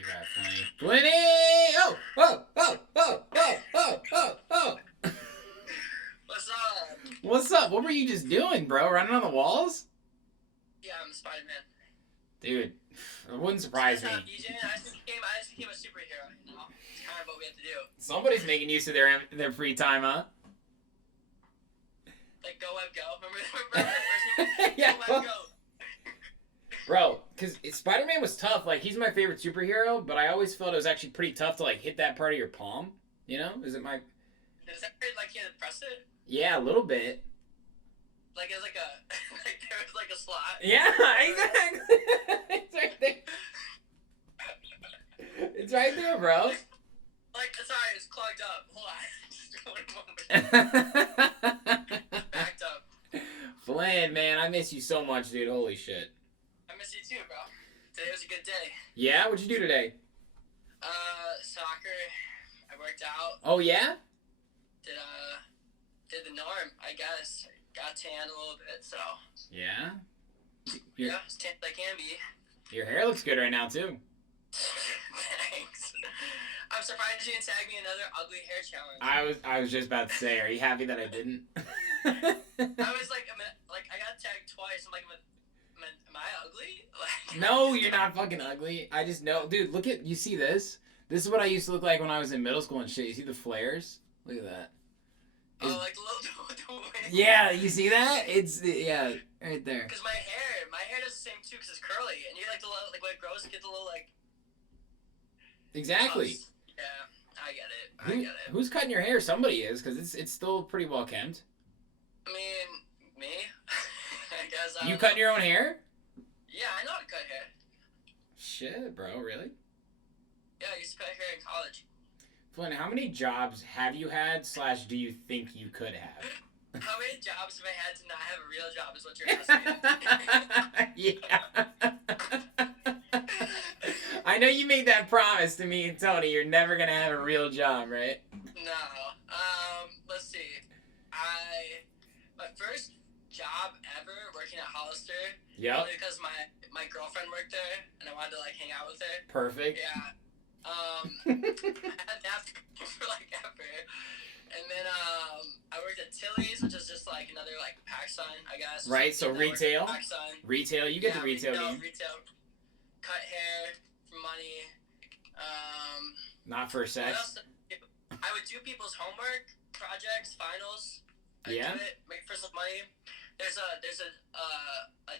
you got, Flynny? Flynny! Oh! Oh! Oh! Oh! Oh! Oh! Oh! Oh! What's up? What's up? What were you just doing, bro? Running on the walls? Yeah, I'm Spider-Man. Dude, it wouldn't surprise me. DJ, I just became a superhero, you know? It's kind of what we have to do. Somebody's making use of their free time, huh? Like, go, web, go. Remember that? Yeah. Go, web, go. Bro, because Spider-Man was tough. Like, he's my favorite superhero, but I always felt it was actually pretty tough to, like, hit that part of your palm. You know? Is it my... Is that like you had to press it? Yeah, a little bit. Like, it was like a... like, there was like a slot. Yeah, exactly. It's right there. It's right there, bro. Like, sorry, it's clogged up. Hold on. Just one moment. Backed up. Flynn, man, I miss you so much, dude. Holy shit. I miss you too, bro. Today was a good day. Yeah? What'd you do today? Soccer. I worked out. Oh, yeah? Did the norm, I guess. Got tan a little bit, so. Yeah? Yeah, as tan as I can be. Your hair looks good right now, too. Thanks. I'm surprised you didn't tag me another ugly hair challenge. I was just about to say, are you happy that I didn't? I was like, I got tagged twice. I'm like, am I ugly? Like, No, you're not fucking ugly. I just know. Dude, look at, you see this? This is what I used to look like when I was in middle school and shit. You see the flares? Look at that. Oh, like the little wing. Yeah, you see that? It's, yeah, right there. Because my hair does the same too, because it's curly. And you like the little, like when it grows, it gets a little like. Exactly. Puffs. Yeah, I get it. I get it. Who's cutting your hair? Somebody is, because it's still pretty well kempt. I mean, me? I guess I You don't cutting know. your own hair? Yeah, I know how to cut hair. Shit, bro, really? Yeah, I used to cut hair in college. Flynn, how many jobs have you had / do you think you could have? How many jobs have I had to not have a real job is what you're asking. Yeah. I know you made that promise to me and Tony. You're never going to have a real job, right? No. Let's see. My first job ever working at Hollister. Yep. Only because my girlfriend worked there and I wanted to like hang out with her. Perfect. Yeah. I had that for like ever. And then I worked at Tilly's, which is just like another like PacSun, I guess. Right, so retail. Retail, you get the retail game. Retail. Cut hair for money. Not for sex. I would do people's homework, projects, finals. I'd Yeah. do it, make for some money. There's a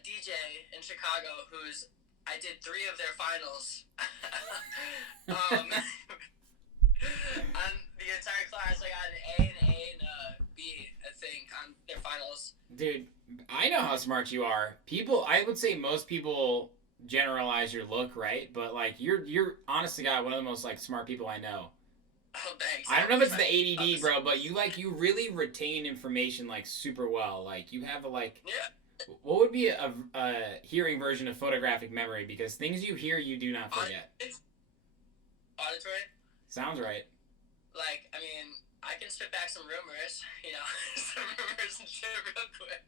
DJ in Chicago who's I did 3 of their finals. On the entire class, I got an A, an A, and a B, I think, on their finals. Dude, I know how smart you are. I would say most people generalize your look, right? But like you're honest to God one of the most like smart people I know. Oh, thanks. I don't know if it's the ADD, bro, but you really retain information like super well. Like you have a like. Yeah. What would be a hearing version of photographic memory? Because things you hear, you do not forget. Auditory? Sounds right. Like, I mean, I can spit back some rumors, you know, some rumors and shit real quick.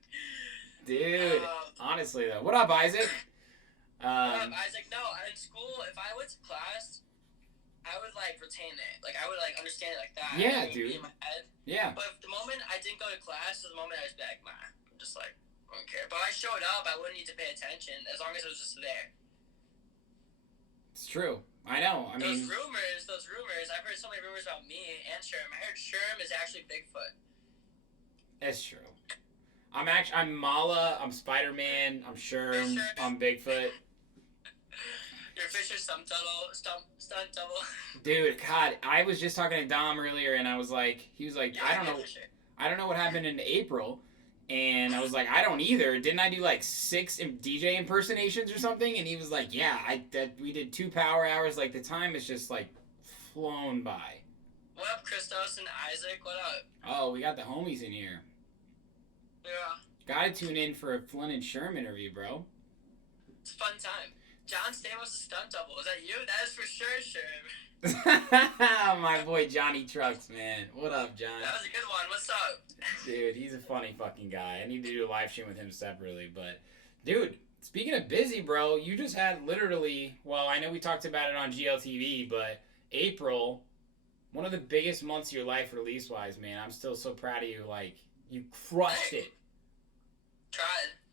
Dude, honestly though. What up, Isaac? Isaac, no, in school, if I went to class, I would, like, retain it. Like, I would, like, understand it like that. Yeah, It would dude. be in my head. Yeah. But the moment I didn't go to class is the moment I was like, nah, I'm just like, I don't care. But if I showed up, I wouldn't need to pay attention as long as it was just there. It's true. I know. I mean, those rumors, I've heard so many rumors about me and Sherm. I heard Sherm is actually Bigfoot. it's true. I'm Mala, I'm Spider-Man, I'm Sherm, I'm Bigfoot. Your Fisher stunt double. Dude, God, I was just talking to Dom earlier, and he was like, Yeah, I don't know what happened in April, and I was like, I don't either. Didn't I do like 6 DJ impersonations or something? And he was like, yeah, we did 2 power hours. Like the time is just like flown by. What up, Christos and Isaac? What up? Oh, we got the homies in here. Yeah. Gotta tune in for a Flynn and Sherm interview, bro. It's a fun time. John Stamos' stunt double. Is that you? That is for sure, Sherm. My boy Johnny Trucks, man. What up, John? That was a good one. What's up? Dude, he's a funny fucking guy. I need to do a live stream with him separately, but dude, Speaking of busy, bro, you just had literally, well, I know we talked about it on GLTV, but April, one of the biggest months of your life release wise, man. I'm still so proud of you. Like, you crushed it. Tried.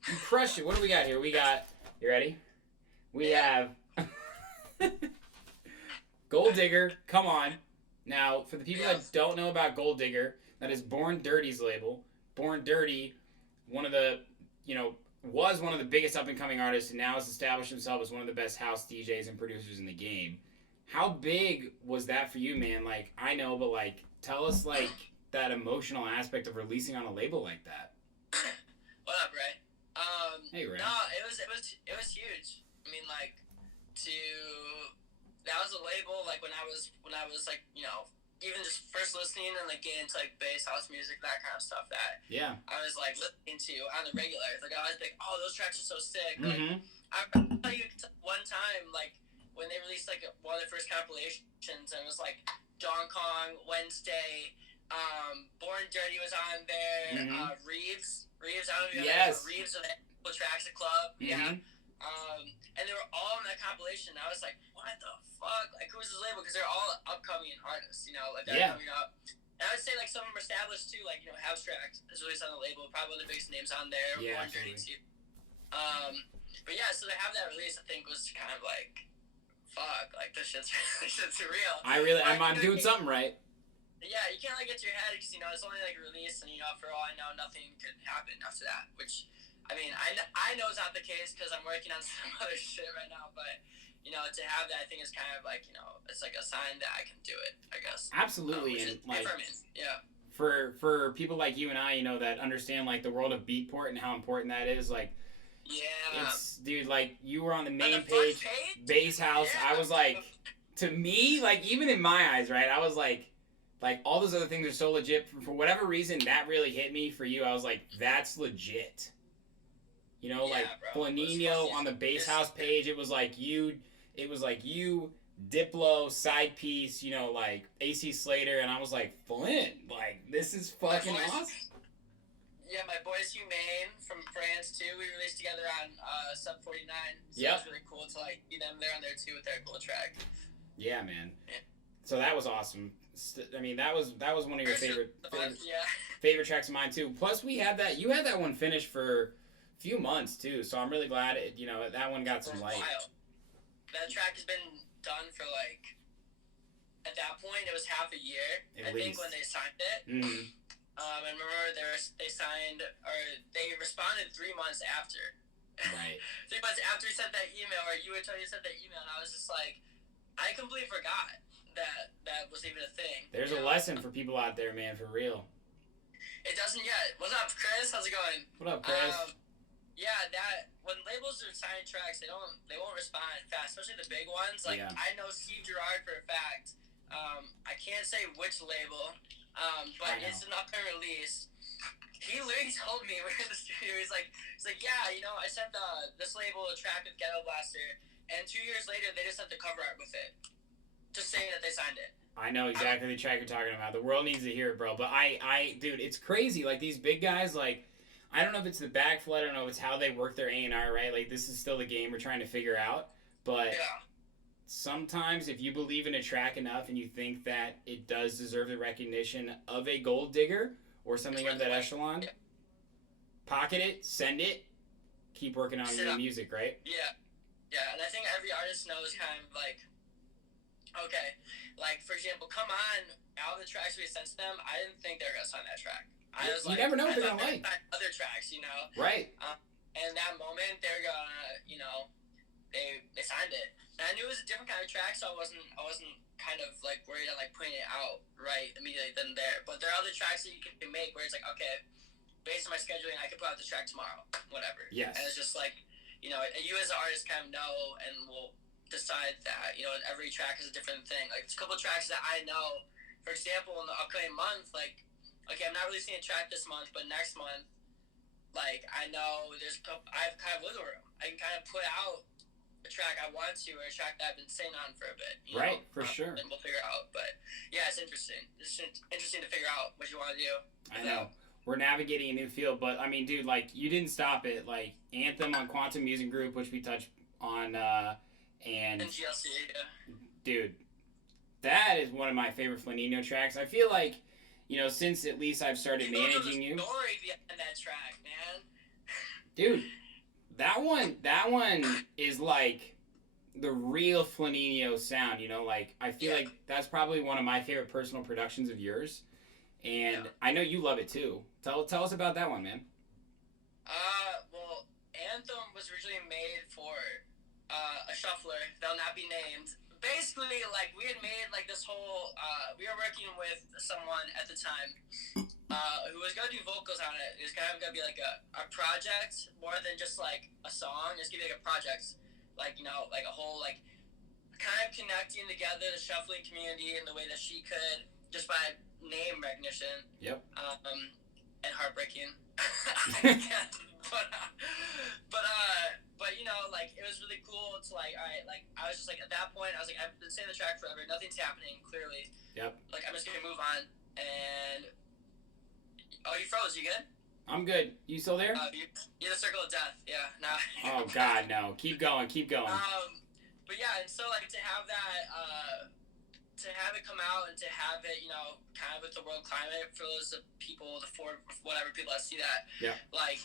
You crushed it. What do we got here? We got, you ready? We have Gold Digger. Come on. Now, for the people that don't know about Gold Digger, that is Born Dirty's label. Born Dirty, one of the, was one of the biggest up-and-coming artists, and now has established himself as one of the best house DJs and producers in the game. How big was that for you, man? Like, I know, but, like, tell us, like, that emotional aspect of releasing on a label like that. What up, Ray? Hey, Ray. No, it was huge. I mean, like, that was a label, like, when I was, like, even just first listening and, like, getting into, like, bass, house music, that kind of stuff that I was, like, listening to on the regular. Like, I was like, oh, those tracks are so sick. Mm-hmm. Like, I tell you one time, like, when they released, like, one of their first compilations, and it was, like, Don Kong, Wednesday, Born Dirty was on there, Reeves, I don't know if you know Reeves of the Tracks the Club, and they were all in that compilation. I was like, what the fuck? Like, who's this label? Because they're all upcoming artists, like, they're coming up. And I would say, like, some of them are established, too, like, Abstract is released on the label, probably one of the biggest names on there, Born Dirty, too. But yeah, so to have that release, I think, was kind of like, fuck, like, this shit's real. I'm doing something right. Yeah, you can't, like, get to your head, because, it's only, like, a release, and, for all I know, nothing could happen after that, which, I mean, I know it's not the case, because I'm working on some other shit right now, but, to have that, I think is kind of, like, it's, like, a sign that I can do it, I guess. Absolutely, and, like, yeah. For people like you and I, that understand, like, the world of Beatport and how important that is, like, it's, dude, like, you were on the main page, Bass House, I was, like, to me, like, even in my eyes, right, I was, like, all those other things are so legit. For whatever reason, that really hit me. For you, I was like, that's legit. Like, Flynninho on the Bass House page, it was like you, Diplo, Side Piece, like, AC Slater, and I was like, Flynn, like, this is fucking awesome. Yeah, my boys Humane from France, too, we released together on Sub 49. So it was really cool to, like, see them there on there, too, with their cool track. Yeah, man. So that was awesome. I mean, that was one of your favorite tracks of mine too. Plus, you had that one finished for a few months too. So I'm really glad that one got some light. That track has been done for, like, at that point it was half a year. I think when they signed it. Mm-hmm. I remember they signed, or they responded 3 months after. Right. 3 months after he sent that email, or you sent that email, and I was just like, I completely forgot that was even a thing. There's a lesson for people out there, man, for real. It doesn't yet. What's up, Chris? How's it going? What up, Chris? That when labels are signing tracks, they won't respond fast, especially the big ones. Like, I know Steve Gerrard for a fact. I can't say which label, but it's an upcoming release. He literally told me, we're in the studio, he's like, yeah, I sent this label a track with Ghetto Blaster, and 2 years later, they just sent the cover art with it. Just saying that they signed it. I know exactly the track you're talking about. The world needs to hear it, bro. But dude, it's crazy. Like, these big guys, like, I don't know if it's the backflow, I don't know if it's how they work their A&R, right? Like, this is still the game we're trying to figure out. But sometimes if you believe in a track enough and you think that it does deserve the recognition of a Gold Digger or something of that echelon, pocket it, send it, keep working on your music, right? Yeah. Yeah, and I think every artist knows kind of, like, okay, like, for example, Come On, out of the tracks we sent to them, I didn't think they were going to sign that track. I was you never know what they're going to like. Other tracks, Right. And that moment, they're going to, they signed it. And I knew it was a different kind of track, so I wasn't kind of, like, worried on, like, putting it out right immediately then and there. But there are other tracks that you can make where it's like, okay, based on my scheduling, I can put out this track tomorrow, whatever. Yes. And it's just like, you as an artist kind of know and will decide that, every track is a different thing. Like, there's a couple of tracks that I know, for example, in the upcoming month, like, okay, I'm not releasing a track this month, but next month, like, I know I have kind of wiggle room. I can kind of put out a track I want to, or a track that I've been sitting on for a bit. Right, for sure. And we'll figure it out. But, yeah, it's interesting. It's interesting to figure out what you want to do. I know. we're navigating a new field. But I mean, dude, like you didn't stop it. Like Anthem on Quantum Music Group, which we touched on, and GLC, yeah. Dude, that is one of my favorite Flynninho tracks. I feel like, since at least I've started managing you. Story behind that track, man. Dude, that one is like the real Flynninho sound, like I feel like that's probably one of my favorite personal productions of yours. And I know you love it too. Tell us about that one, man. Well, Anthem was originally made for a shuffler that'll not be named. Basically, like, we had made, like, this whole, we were working with someone at the time who was going to do vocals on it. It was kind of going to be, like, a project more than just, like, a song. It's going to be, like, a project. Like, like, a whole, like, kind of connecting together the shuffling community in the way that she could, just by name recognition. Yep. And heartbreaking. But like, it was really cool to, like, all right, like, I was just, like, at that point, I was, like, I've been saying the track forever, nothing's happening, clearly. Yep. Like, I'm just gonna move on, and... Oh, you froze, you good? I'm good. You still there? You're the circle of death, yeah. No. Oh, God, no. Keep going. But yeah, and so, like, to have that, to have it come out and to have it, kind of with the world climate for those people, whatever people that see that, like,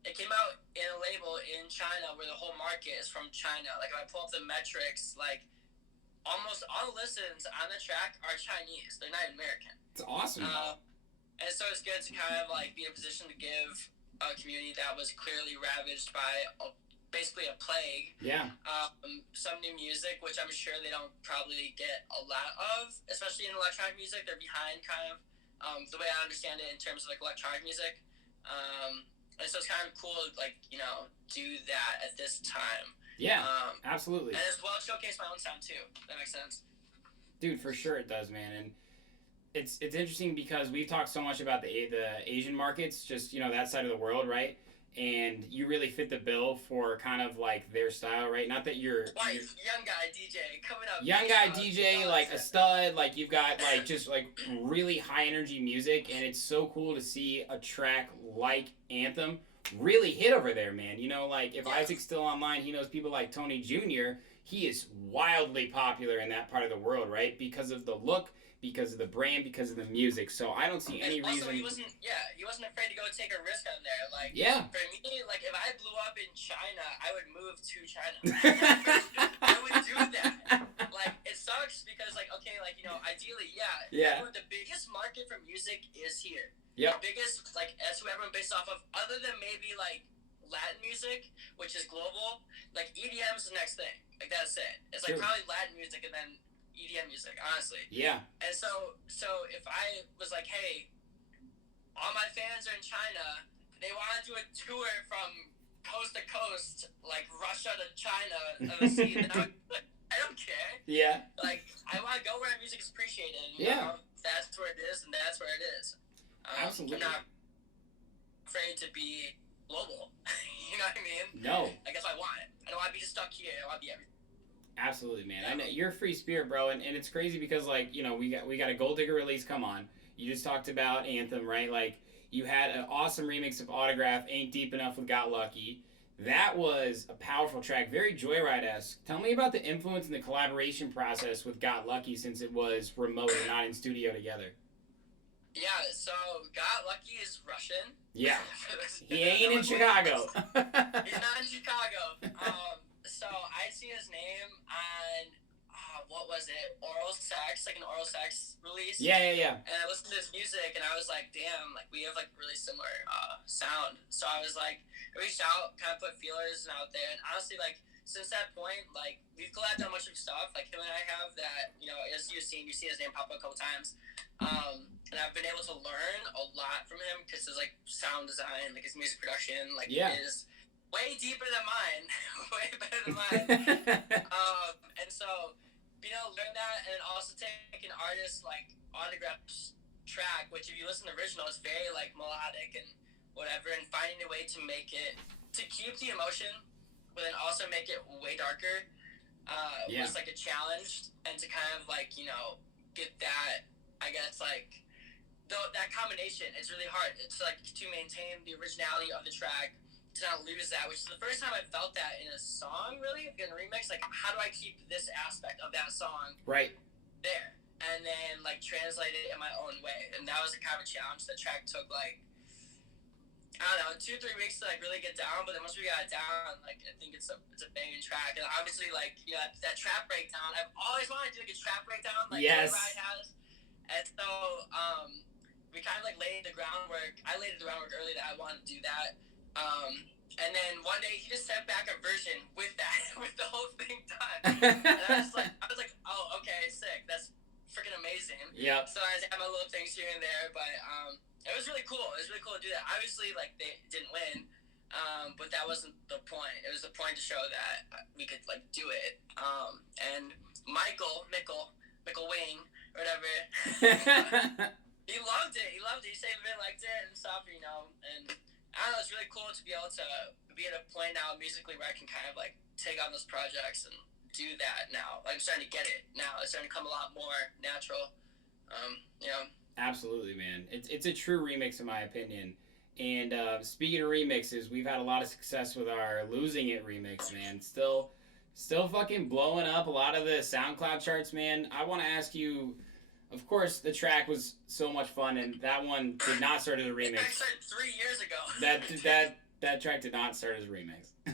it came out in a label in China where the whole market is from China. Like, if I pull up the metrics, like, almost all the listens on the track are Chinese. They're not American. It's awesome. And so it's good to kind of, like, be in a position to give a community that was clearly ravaged by basically a plague. Yeah. Some new music, which I'm sure they don't probably get a lot of, especially in electronic music. They're behind kind of the way I understand it in terms of, like, electronic music. And so it's kind of cool to, like, do that at this time. Yeah, absolutely. And as well showcase my own sound too. That makes sense. Dude, for sure it does, man. And it's interesting because we've talked so much about the Asian markets, just, that side of the world, right? And you really fit the bill for kind of like their style, right? Not that you're young guy DJ coming up. Young guy DJ, like a stud, like you've got like just like really high energy music, and it's so cool to see a track like Anthem really hit over there, man. Like if Isaac's still online, he knows people like Tony Jr. He is wildly popular in that part of the world, right? Because of the look, because of the brand, because of the music. So I don't see any reason. Also, he wasn't afraid to go take a risk on there. Like, for me, like, if I blew up in China, I would move to China. I would do that. Like, it sucks because, like, okay, like, ideally, the biggest market for music is here. Yep. The biggest, like, that's who everyone based off of, other than maybe, like, Latin music, which is global. Like, EDM is the next thing. Like, that's it. It's, like, probably Latin music and then EDM music, honestly. Yeah. And so if I was like, hey, all my fans are in China, they want to do a tour from coast to coast, like Russia to China, then I don't care. Yeah. Like, I want to go where music is appreciated. And, that's where it is, and that's where it is. Absolutely. I'm not afraid to be global. You know what I mean? No. I guess I want it. I don't want to be stuck here. I want to be everywhere. Absolutely, man. I know you're a free spirit, bro, and it's crazy because like we got a Gold Digger release. Come on, you just talked about Anthem, right? Like you had an awesome remix of Autograph, Ain't Deep Enough with Got Lucky. That was a powerful track, very Joyride-esque. Tell me about the influence and the collaboration process with Got Lucky since it was remote and not in studio together. Yeah, so Got Lucky is Russian. Yeah, he ain't in Chicago. He's not in Chicago. So I seen his name on, what was it? Oral Sex, like an Oral Sex release. Yeah. And I listened to his music and I was like, damn, like we have like really similar sound. So I was like, I reached out, kind of put feelers out there. And honestly, like since that point, like we've collabed on a bunch of stuff. Like him and I have that, as you see his name pop up a couple times. And I've been able to learn a lot from him because his like sound design, like his music production, like is way deeper than mine, way better than mine. And so being able to learn that, and then also take an artist like Autograph's track, which if you listen to the original, it's very like melodic and whatever, and finding a way to make it to keep the emotion, but then also make it way darker was like a challenge, and to kind of like get that, I guess, like that combination, it's really hard. It's like to maintain the originality of the track, to not lose that, which is the first time I felt that in a song, really, in a remix. Like, how do I keep this aspect of that song right there? And then, like, translate it in my own way. And that was a kind of a challenge. The track took, like, I don't know, 2-3 weeks to, like, really get down. But then once we got it down, like, I think it's a banging track. And obviously, like, yeah, that trap breakdown, I've always wanted to do, like, a trap breakdown, like yes everybody has. And so, we kind of like laid the groundwork. I laid the groundwork early that I wanted to do that. And then one day he just sent back a version with that, with the whole thing done. And I was like, oh, okay, sick. That's freaking amazing. Yep. So I just had my little things here and there, but it was really cool. It was really cool to do that. Obviously, like, they didn't win, but that wasn't the point. It was the point to show that we could, like, do it. And Michael Wing, or whatever. He loved it. He said he really liked it and stuff, you know. And I don't know, it's really cool to be able to be at a point now musically where I can kind of like take on those projects and do that now. Like, I'm starting to get it now. It's starting to come a lot more natural. You know. Absolutely, man. It's a true remix in my opinion. And speaking of remixes, we've had a lot of success with our Losing It remix, man. Still fucking blowing up a lot of the SoundCloud charts, man. I want to ask you. Of course, the track was so much fun, and that one did not start as a remix. That started 3 years ago. That track did not start as a remix. No,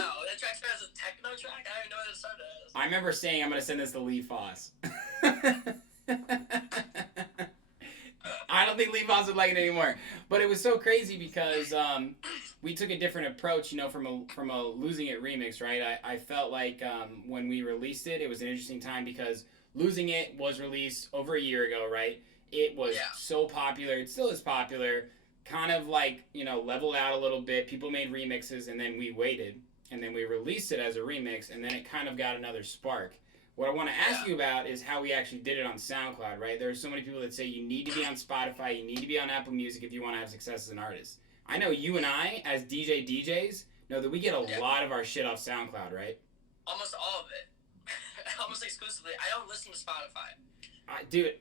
that track started as a techno track. I don't even know what it started as. I remember saying I'm gonna send this to Lee Foss. I don't think Lee Foss would like it anymore, but it was so crazy because we took a different approach, you know, from a Losing It remix, right? I felt like when we released it, it was an interesting time because Losing It was released over a year ago, right? It was so popular. It still is popular. Kind of like, you know, leveled out a little bit. People made remixes, and then we waited. And then we released it as a remix, and then it kind of got another spark. What I want to ask you about is how we actually did it on SoundCloud, right? There are so many people that say you need to be on Spotify, you need to be on Apple Music if you want to have success as an artist. I know you and I, as DJs, know that we get a lot of our shit off SoundCloud, right? Almost all of it. Almost exclusively. I don't listen to Spotify. Dude,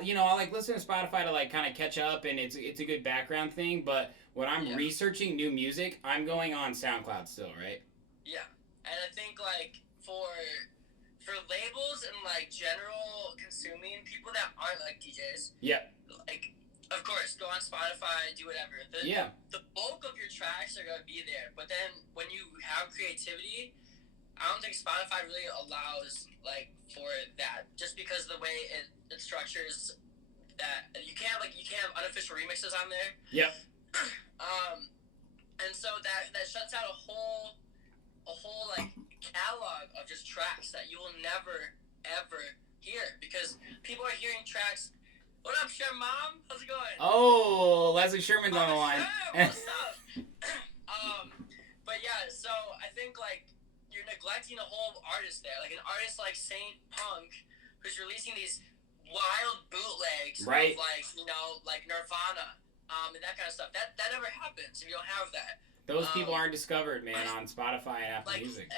you know, I like listen to Spotify to like kind of catch up, and it's a good background thing. But when I'm researching new music, I'm going on SoundCloud still, right? Yeah, and I think like for labels and like general consuming people that aren't like DJs. Yeah. Like, of course, go on Spotify, do whatever. The bulk of your tracks are gonna be there, but then when you have creativity, I don't think Spotify really allows like for that, just because the way it structures that you can't have unofficial remixes on there. Yep. And so that shuts out a whole like catalog of just tracks that you will never ever hear, because people are hearing tracks. What up, Sherm Mom? How's it going? Oh, Leslie Sherman's on the line. What's up? But yeah, so I think like you're neglecting a whole artist there. Like an artist like Saint Punk, who's releasing these wild bootlegs right. of like, you know, like Nirvana, and that kind of stuff. That never happens if you don't have that. Those people aren't discovered, man, on Spotify and Apple Music.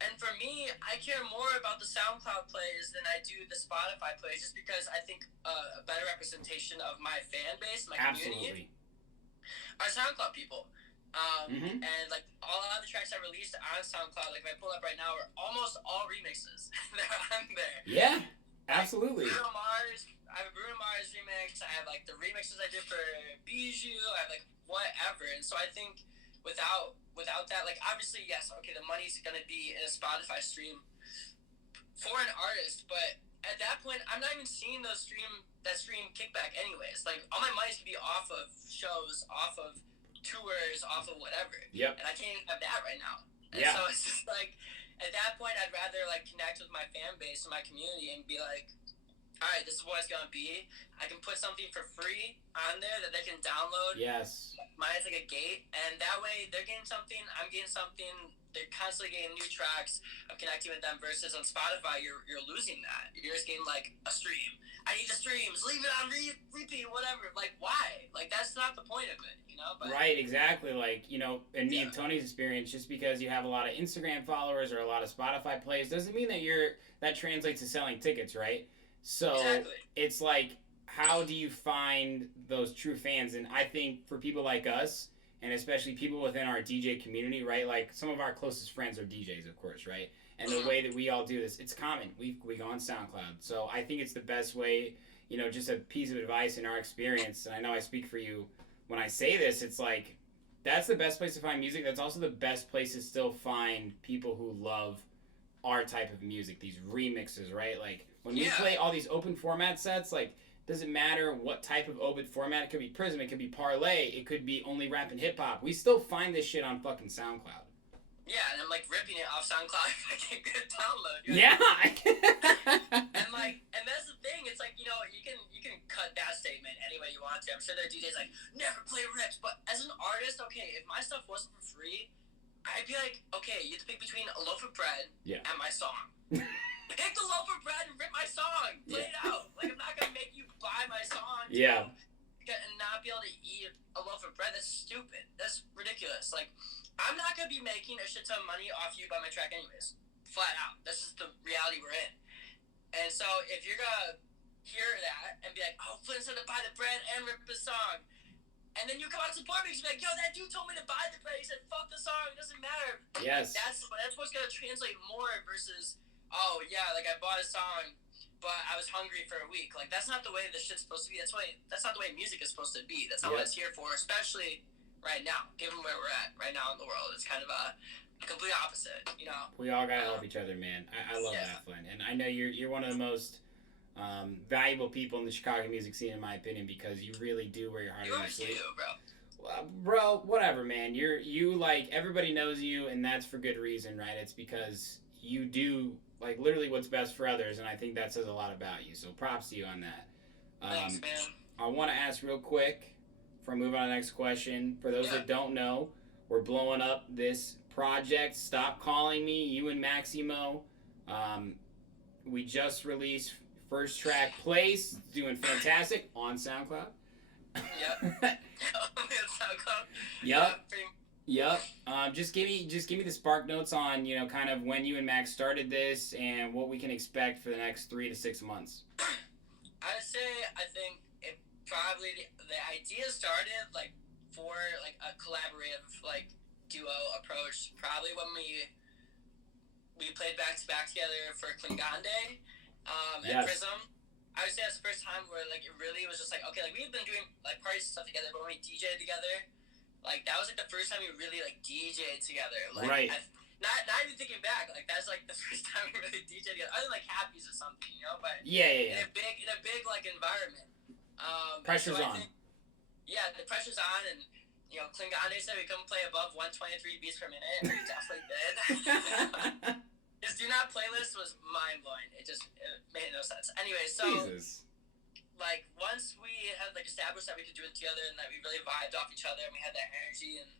And for me, I care more about the SoundCloud plays than I do the Spotify plays, just because I think a better representation of my fan base, my community, are SoundCloud people. And like a lot of the tracks I released on SoundCloud, like if I pull up right now, are almost all remixes that are on there. Yeah, absolutely. Like Bruno Mars, I have a Bruno Mars remix. I have like the remixes I did for Bijou. I have like whatever. And so I think without that, like obviously yes, okay, the money's gonna be in a Spotify stream for an artist, but at that point, I'm not even seeing that stream kickback anyways. Like all my money's gonna be off of shows, off of tours, off of whatever. Yep. And I can't even have that right now. And so it's just like, at that point, I'd rather like connect with my fan base and my community and be like, all right, this is what it's gonna be. I can put something for free on there that they can download. Yes. Mine's like a gate, and that way they're getting something, I'm getting something. They're constantly getting new tracks. I'm connecting with them. Versus on Spotify, you're losing that. You're just getting like a stream. I need the streams. Leave it on repeat, whatever. Like why? Like that's not the point of it, you know. But, right. Exactly. Like you know, in me and Tony's experience, just because you have a lot of Instagram followers or a lot of Spotify plays doesn't mean that that translates to selling tickets, right? So it's like how do you find those true fans? And I think for people like us, and especially people within our DJ community, right? Like some of our closest friends are DJs, of course, right? And the way that we all do this, it's common. We go on SoundCloud. So I think it's the best way, you know, just a piece of advice in our experience. And I know I speak for you when I say this. It's like, that's the best place to find music. That's also the best place to still find people who love our type of music, these remixes, right? Like when we play all these open format sets, like, doesn't matter what type of open format. It could be Prism, it could be Parlay, it could be only rap and hip hop. We still find this shit on fucking SoundCloud. Yeah, and I'm like ripping it off SoundCloud if I can get a download. Yeah. and that's the thing. It's like, you know, you can cut that statement any way you want to. I'm sure there are DJs like never play rips, but as an artist, okay, if my stuff wasn't for free, I'd be like, okay, you have to pick between a loaf of bread and my song. Pick the loaf of bread and rip my song. Play it out. Like, I'm not gonna make you buy my song. And not be able to eat a loaf of bread. That's stupid. That's ridiculous. Like, I'm not gonna be making a shit ton of money off you by my track anyways. Flat out. This is the reality we're in. And so if you're gonna hear that and be like, oh, Flynn said to buy the bread and rip the song, and then you come out and support me, you be like, yo, that dude told me to buy the bread. He said, fuck the song. It doesn't matter. Yes. Like, that's what's gonna translate more versus, oh yeah, like I bought a song, but I was hungry for a week. Like, that's not the way this shit's supposed to be. That's not the way music is supposed to be. That's not what it's here for, especially right now, given where we're at right now in the world. It's kind of a complete opposite, you know? We all gotta love each other, man. I love that, Flynn. And I know you're one of the most valuable people in the Chicago music scene, in my opinion, because you really do wear your heart on your sleeve. You, bro. Bro, whatever, man. You like, everybody knows you, and that's for good reason, right? It's because you do, like, literally what's best for others, and I think that says a lot about you. So props to you on that. Thanks, man. I want to ask real quick, before I move on to the next question, for those that don't know, we're blowing up this project, Stop Calling Me, you and Maximo. We just released first track, Place, doing fantastic on SoundCloud. Yep. Just give me the spark notes on, you know, kind of when you and Max started this and what we can expect for the next 3 to 6 months. I think it probably the idea started like for like a collaborative like duo approach probably when we played back to back together for Klingande and Prism. I would say that's the first time where like it really was just like, okay, like we've been doing like party stuff together, but when we DJ'd together, like that was like the first time we really like DJ'd together. Like, not even thinking back, like that's like the first time we really DJ'd together, other than like Happy's or something, you know. But in a big like environment. Pressure's on. The pressure's on, and you know, Klingande said we couldn't play above 123 beats per minute, and we definitely did. His Do Not playlist was mind-blowing. It made no sense. Anyway, so, like, once we had, like, established that we could do it together and that we really vibed off each other and we had that energy and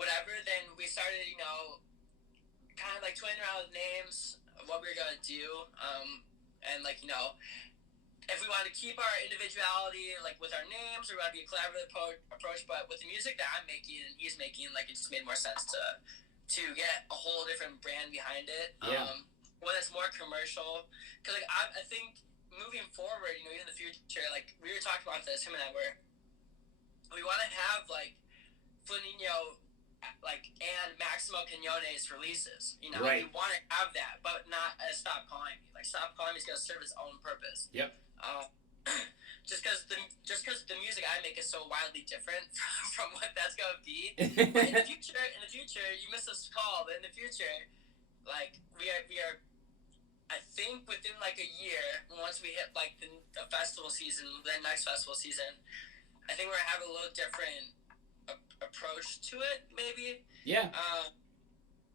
whatever, then we started, you know, kind of, like, toying around with names of what we were going to do. And, like, you know, if we wanted to keep our individuality, like, with our names, or we want to be a collaborative approach, but with the music that I'm making and he's making, like, it just made more sense to get a whole different brand behind it. One that's more commercial. Because, like, I think moving forward, you know, even in the future, like, we were talking about this, him and I were, we want to have, like, Flynninho, like, and Maximo Quinones releases. You know, we want to have that, but not as Stop Calling Me. Like, Stop Calling Me is going to serve its own purpose. Just because the music I make is so wildly different from what that's gonna be. But in the future, you missed this call. But in the future, like we are, I think within like a year, once we hit like the festival season, the next festival season, I think we're gonna have a little different approach to it, maybe.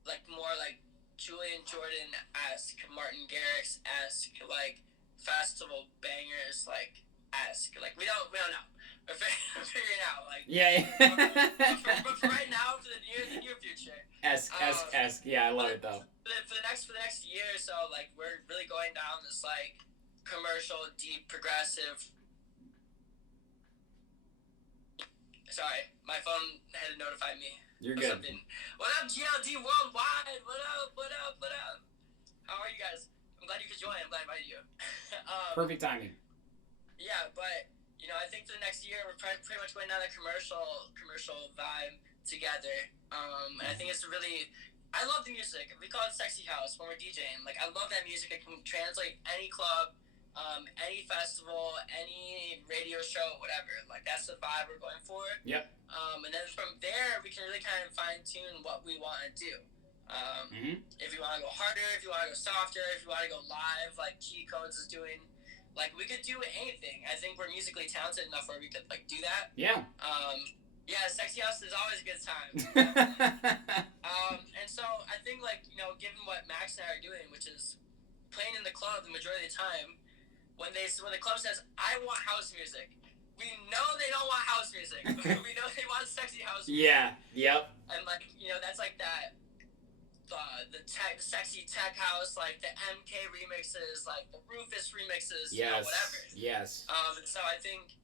Like more like Julian Jordan-esque, Martin Garrix-esque, like festival bangers, like. Like we don't know. We're figuring out. Like but for right now, for the near future. Esque. Yeah, I love it though. For the next year or so, like we're really going down this like commercial, deep, progressive. Sorry, my phone had to notify me. You're good. Something. What up, GLD Worldwide? What up? How are you guys? I'm glad you could join. I'm glad I invited you. Perfect timing. Yeah, but I think for the next year we're pretty much going down a commercial vibe together. And I think it's really, I love the music. We call it sexy house when we're DJing. Like, I love that music. It can translate any club, any festival, any radio show, whatever. Like, that's the vibe we're going for. Yep. And then from there we can really kind of fine tune what we want to do. If you want to go harder, if you want to go softer, if you want to go live, like Key Codes is doing. Like, we could do anything. I think we're musically talented enough where we could, like, do that. Yeah. Yeah, sexy house is always a good time. And so I think, like, given what Max and I are doing, which is playing in the club the majority of the time, when the club says, I want house music, we know they don't want house music. We know they want sexy house music. Yeah, yep. And, like, that's like that. The sexy tech house, like the MK remixes, like the Rufus remixes, yes, whatever. Yes. And so I think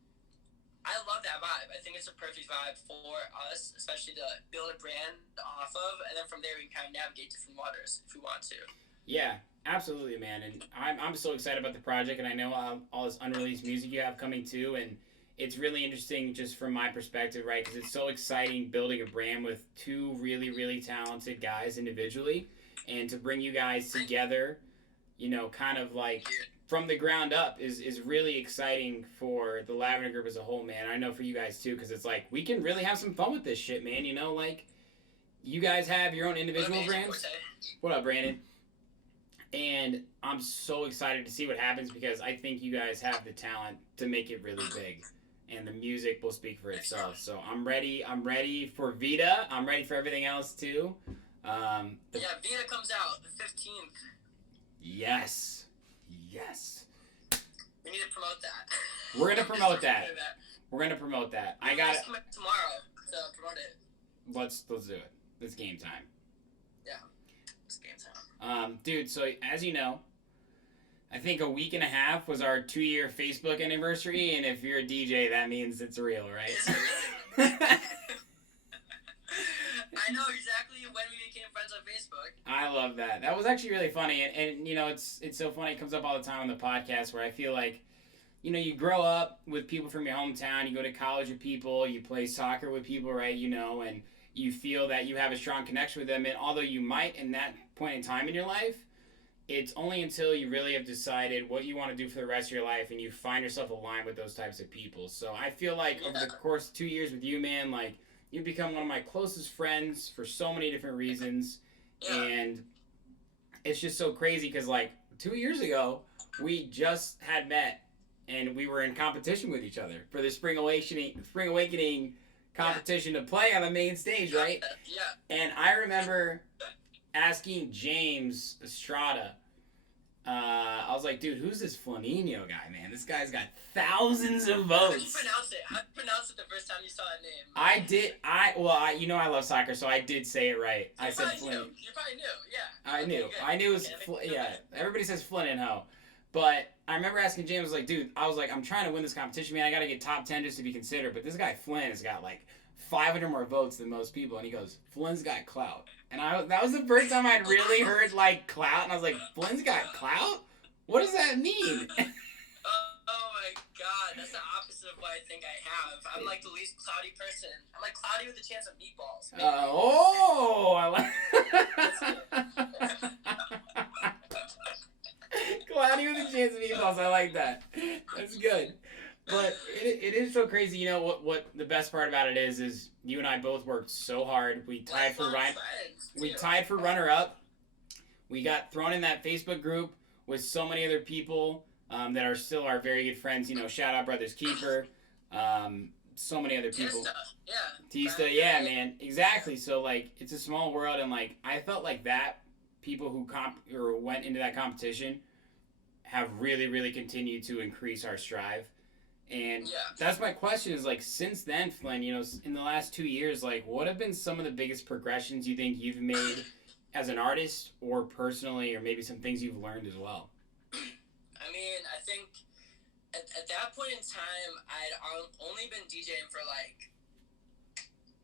I love that vibe. I think it's a perfect vibe for us, especially to build a brand off of, and then from there we can kind of navigate different waters if we want to. Yeah, absolutely, man. And I'm so excited about the project, and I know all this unreleased music you have coming too, and it's really interesting just from my perspective, right? Because it's so exciting building a brand with two really, really talented guys individually, and to bring you guys together, kind of like from the ground up is really exciting for the Lavender Group as a whole, man. I know for you guys too, because it's like we can really have some fun with this shit, man. Like you guys have your own individual brands. What up, Brandon? And I'm so excited to see what happens because I think you guys have the talent to make it really big. And the music will speak for itself. So I'm ready. I'm ready for Vita. I'm ready for everything else too. Vita comes out the 15th. Yes. We need to promote that. We're gonna promote that. We're gonna promote that. I got it tomorrow to promote it. Let's do it. It's game time. Yeah, it's game time. Dude. So as you know, I think a week and a half was our 2-year Facebook anniversary, and if you're a DJ, that means it's real, right? Is it really? I know exactly when we became friends on Facebook. I love that. That was actually really funny, and it's so funny. It comes up all the time on the podcast where I feel like, you grow up with people from your hometown, you go to college with people, you play soccer with people, right? And you feel that you have a strong connection with them, and although you might in that point in time in your life, it's only until you really have decided what you want to do for the rest of your life and you find yourself aligned with those types of people. So I feel like over the course of 2 years with you, man, like you've become one of my closest friends for so many different reasons. Yeah. And it's just so crazy because like 2 years ago, we just had met and we were in competition with each other for the Spring Awakening competition to play on the main stage, right? Yeah. And I remember asking James Estrada, I was like, dude, who's this Flynninho guy, man? This guy's got thousands of votes. How did you pronounce it? How did you pronounce it the first time you saw that name? I love soccer, so I did say it right. I said Flynn. You probably knew, yeah. I knew. I knew it was, everybody says Flynninho. But I remember asking James, like, dude, I'm trying to win this competition, man. I got to get top 10 just to be considered. But this guy, Flynn, has got, like, 500 more votes than most people. And he goes, Flynn's got clout. And that was the first time I'd really heard, like, clout. And I was like, Flynn's got clout? What does that mean? Oh my god, that's the opposite of what I think I have. I'm like the least cloudy person. I'm like cloudy with a chance of meatballs. I like cloudy with a chance of meatballs. I like that. That's good. But it is so crazy. You know what the best part about it is you and I both worked so hard. We tied for runner up. We got thrown in that Facebook group with so many other people that are still our very good friends. Shout out Brothers Keeper. So many other people. Tista, yeah, man. Exactly. So like it's a small world, and like I felt like that people who went into that competition have really, really continued to increase our strive. And that's my question is like since then, Flynn, in the last 2 years, like what have been some of the biggest progressions you think you've made as an artist or personally, or maybe some things you've learned as well? I mean, I think at that point in time, I'd only been DJing for like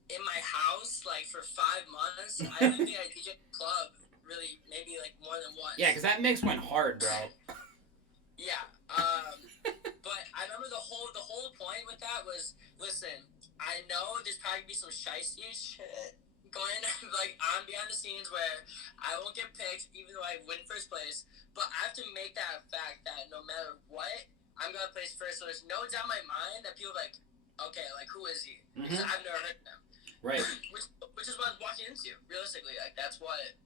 in my house like for 5 months. I don't think I DJed a club really, maybe like more than once. Yeah, because that mix went hard, bro. Yeah. But I remember with that was, listen, I know there's probably gonna be some shiesty shit going like on behind the scenes where I won't get picked even though I win first place, but I have to make that a fact that no matter what, I'm gonna place first. So there's no doubt in my mind that people are like, okay, like who is he? Because I've never heard of him. Right. which is what I was walking into. Realistically, like that's what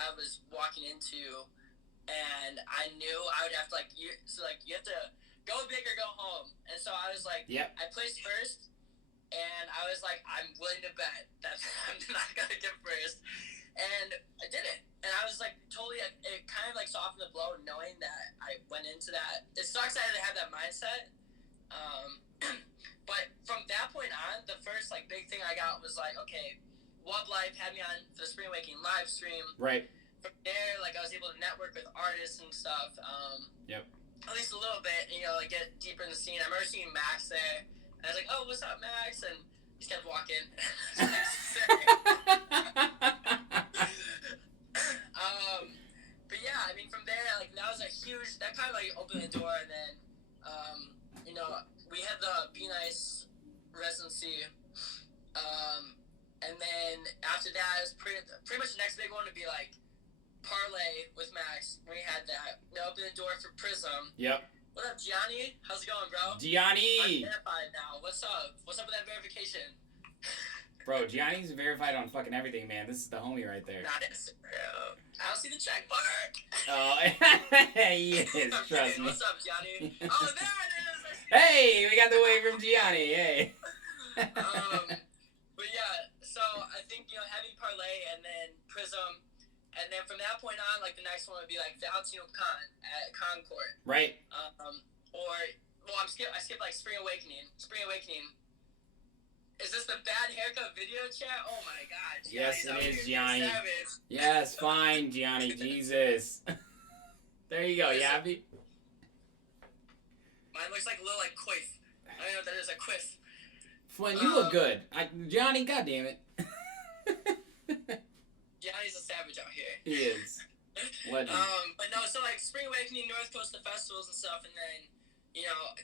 I was walking into, and I knew I would have to you have to go big or go home. And so I was like, yep. I placed first. And I was like, I'm willing to bet that I'm not going to get first. And I did it. And I was like, totally, it kind of like softened the blow knowing that I went into that. It sucks that I didn't have that mindset. But from that point on, the first like big thing I got was like, okay, Wub Life had me on the Spring Awakening live stream. Right. From there, like I was able to network with artists and stuff. Yep. At least a little bit, like get deeper in the scene. I remember seeing Max there. I was like, oh, what's up, Max? And he just kept walking. But yeah, I mean, from there, like, that was that kind of, like, opened the door. And then, we had the Be Nice residency. And then after that, it was pretty much the next big one would be, like, Parlay with Max. We had that. They opened the door for Prism. Yep. What up, Gianni? How's it going, bro? Gianni! I'm verified now. What's up? What's up with that verification? Bro, Gianni's verified on fucking everything, man. This is the homie right there. Not Instagram. I don't see the check mark. Oh, he is, trust me. What's up, Gianni? Oh, there it is! Hey, we got the wave from Gianni, hey. But yeah, so I think, having Parlay and then Prism, and then from that point on, like, the next one would be, like, Valentino Con at Concord. Right. I skipped, like, Spring Awakening. Is this the bad haircut video chat? Oh, my God. Yes, it is, Gianni. Yes, fine, Gianni. Jesus. There you go. You happy? Mine looks like a little, like, quiff. I don't know what that is, a quiff. Flynn, you look good. Johnny, goddammit. Johnny's a savage out here. He is. Legend. But no, so like Spring Awakening, North Coast, the festivals and stuff, and then,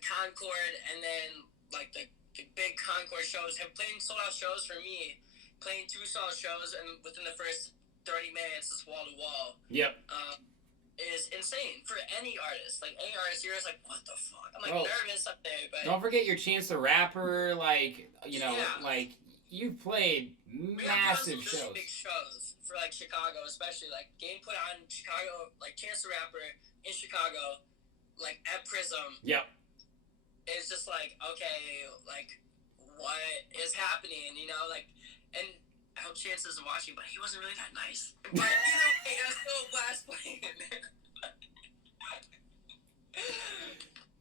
Concord, and then like the big Concord shows. Playing sold out shows for me, playing 2 sold shows, and within the first 30 minutes, it's wall to wall. Yep. Is insane for any artist. Like any artist, you're just like, what the fuck? I'm like nervous up there, but don't forget your Chance the Rapper. Like like you've played massive shows. Really big shows for like Chicago, especially like game put on Chicago, like Chance the Rapper in Chicago, like at Prism. Yep. It's just like, okay, like what is happening? Like, and I hope Chance isn't watching, but he wasn't really that nice. But either way, I was still a blast playing.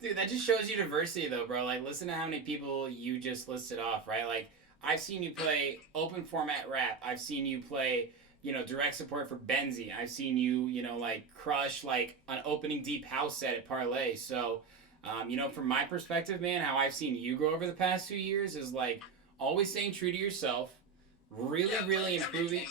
Dude, that just shows you diversity, though, bro. Like, listen to how many people you just listed off, right? Like, I've seen you play open format rap. I've seen you play, direct support for Benzie. I've seen you, like, crush, like, an opening deep house set at Parlay. So, from my perspective, man, how I've seen you grow over the past 2 years is, like, always staying true to yourself, really improving.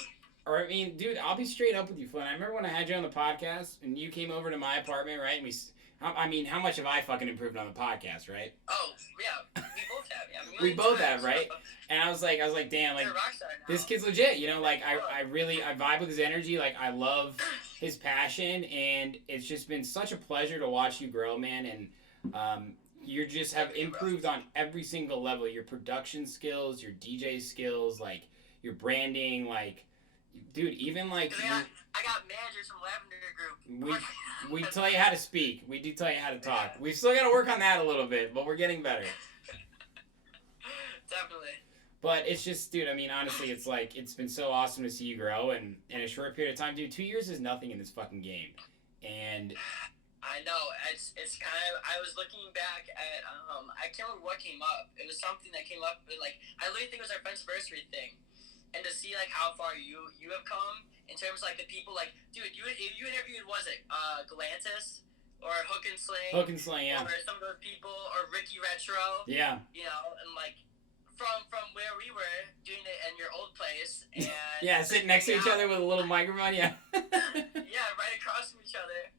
Or, I mean, dude, I'll be straight up with you, Flynn. I remember when I had you on the podcast, and you came over to my apartment, right? And how much have I fucking improved on the podcast, right? Oh, yeah, we both have, yeah. We both have, right? And I was like, damn, like, this kid's legit, like, I vibe with his energy, like, I love his passion, and it's just been such a pleasure to watch you grow, man, and, you just have improved on every single level, your production skills, your DJ skills, like, your branding, like, dude, even, like, I got managers from Lavender Group. We tell you how to speak. We do tell you how to talk. We've still got to work on that a little bit, but we're getting better. Definitely. But it's just, dude, I mean, honestly, it's like, it's been so awesome to see you grow, and in a short period of time, dude, 2 years is nothing in this fucking game. And I know, it's kind of, I was looking back at, I can't remember what came up. It was something that came up, like, I literally think it was our friend's anniversary thing. And to see, like, how far you have come in terms of, like, the people, like, dude, you interviewed, was it, Galantis? Or Hook and Sling? Hook and Sling, yeah. Or some of those people, or Ricky Retro. Yeah. And, like, from where we were doing it in your old place, and yeah, sitting next to each other with a little microphone, yeah. Yeah, right across from each other.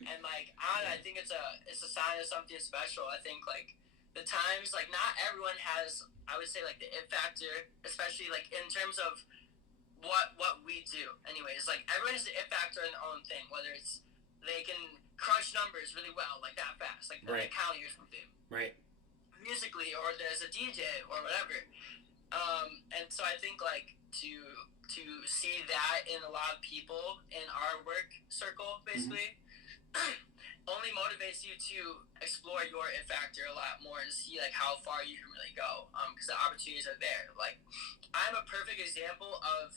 And, like, I think it's a sign of something special. I think, like, the times, like, not everyone has, I would say, like, the it factor, especially, like, in terms of what we do. Anyways, like, everyone has the it factor in their own thing, whether it's they can crunch numbers really well, like, that fast, like, the county or something. Right. Musically, or there's a DJ, or whatever. And so I think, like, to see that in a lot of people in our work circle, basically, only motivates you to explore your it factor a lot more and see, like, how far you can really go, because the opportunities are there. Like, I'm a perfect example of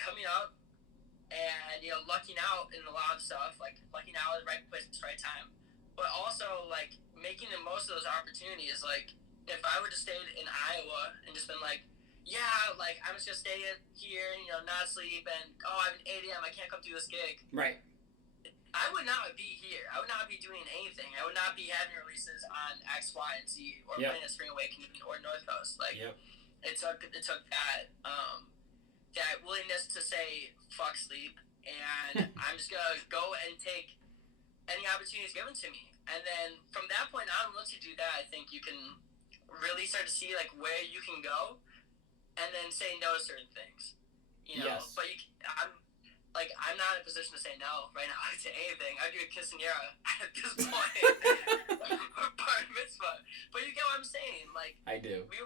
coming up and, you know, lucking out in a lot of stuff, like, lucking out at the right place at the right time, but also, like, making the most of those opportunities. Like, if I would have stayed in Iowa and just been like, yeah, like, I'm just gonna stay here, you know, not sleep, and, I have an 8 a.m., I can't come do this gig. Right. I would not be here. I would not be doing anything. I would not be having releases on X, Y, and Z, or playing at Spring Awakening or North Coast. Like, it took that, that willingness to say, fuck sleep, and I'm just gonna go and take any opportunities given to me. And then from that point on, once you do that, I think you can really start to see, like, where you can go, and then say no to certain things, you know. But I'm not in a position to say no right now to anything. I'd do a quinceañera at this point, bar mitzvah. But you get what I'm saying? Like, I do. We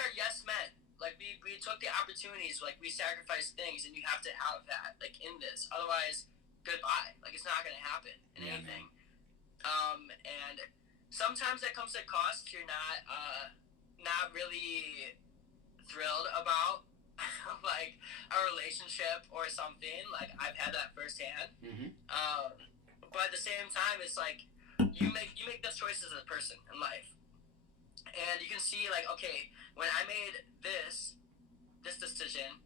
are yes men. Like, we took the opportunities. Like, we sacrificed things, and you have to have that, like, in this. Otherwise, goodbye. Like, it's not gonna happen in anything. And sometimes that comes at cost. You're not really thrilled about, like, a relationship or something. Like, I've had that firsthand. But at the same time, it's like you make those choices as a person in life, and you can see, like, okay, when I made this decision,